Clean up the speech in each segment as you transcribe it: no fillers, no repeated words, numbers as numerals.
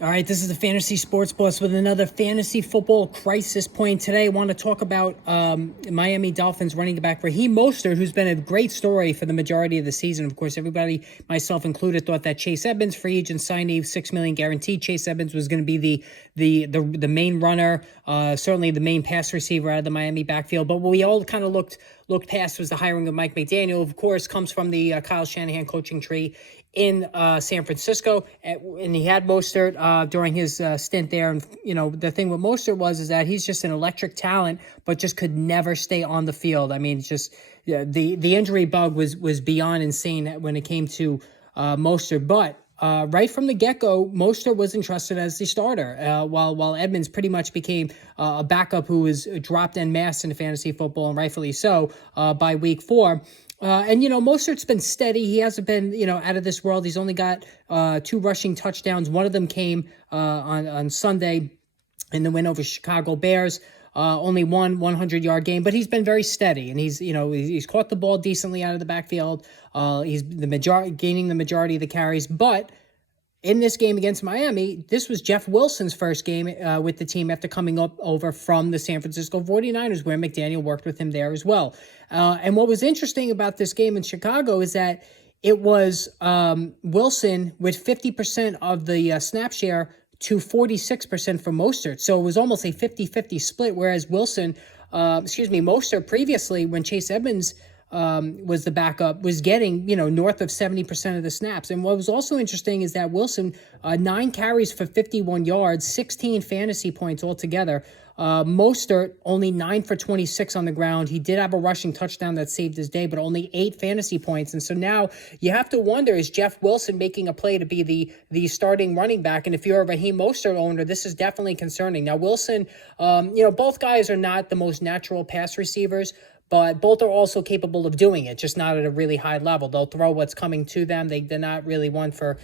All right, this is the Fantasy Sports Boss with another fantasy football crisis point. Today, I want to talk about Miami Dolphins running back Raheem Mostert, who's been a great story for the majority of the season. Of course, everybody, myself included, thought that Chase Edmonds, free agent signee, $6 million guaranteed. Chase Edmonds was going to be the main runner, certainly the main pass receiver out of the Miami backfield. But what we all kind of looked past was the hiring of Mike McDaniel. Of course, comes from the Kyle Shanahan coaching tree in San Francisco, and he had Mostert during his stint there. And the thing with Mostert is that he's just an electric talent, but just could never stay on the field. I mean, just the injury bug was beyond insane when it came to Mostert. But right from the get-go, Mostert was entrusted as the starter, while Edmonds pretty much became a backup who was dropped en masse into fantasy football, and rightfully so, by week 4. And Mostert's been steady. He hasn't been, out of this world. He's only got 2 rushing touchdowns. One of them came on Sunday in the win over Chicago Bears. Only one 100-yard game, but he's been very steady, and he's caught the ball decently out of the backfield. He's gaining the majority of the carries, but in this game against Miami, this was Jeff Wilson's first game with the team after coming over from the San Francisco 49ers, where McDaniel worked with him there as well. And what was interesting about this game in Chicago is that it was Wilson with 50% of the snap share to 46% for Mostert. So it was almost a 50-50 split, whereas Mostert previously, when Chase Edmonds was the backup, was getting, north of 70% of the snaps. And what was also interesting is that Wilson, 9 carries for 51 yards, 16 fantasy points altogether. Mostert, only 9 for 26 on the ground. He did have a rushing touchdown that saved his day, but only 8 fantasy points. And so now you have to wonder, is Jeff Wilson making a play to be the starting running back? And if you're a Raheem Mostert owner, this is definitely concerning. Now, Wilson, both guys are not the most natural pass receivers, but both are also capable of doing it, just not at a really high level. They'll throw what's coming to them. They're not really one for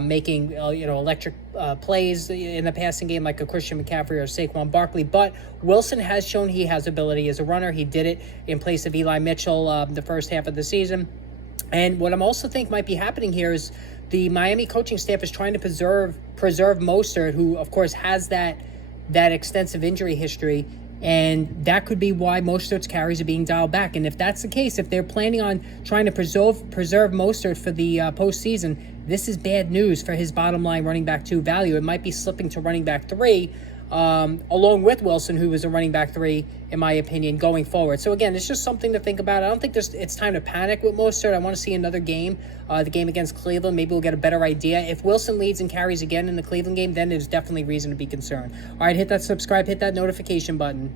making electric plays in the passing game like a Christian McCaffrey or Saquon Barkley. But Wilson has shown he has ability as a runner. He did it in place of Eli Mitchell the first half of the season. And what I'm also think might be happening here is the Miami coaching staff is trying to preserve Mostert, who of course has that extensive injury history. And that could be why Mostert's carries are being dialed back. And if that's the case, if they're planning on trying to preserve Mostert for the postseason, this is bad news for his bottom line running back 2 value. It might be slipping to running back 3, along with Wilson, who is a running back 3, in my opinion, going forward. So again, it's just something to think about. I don't think it's time to panic with Mostert. I want to see another game, the game against Cleveland. Maybe we'll get a better idea. If Wilson leads and carries again in the Cleveland game, then there's definitely reason to be concerned. All right, hit that subscribe, hit that notification button.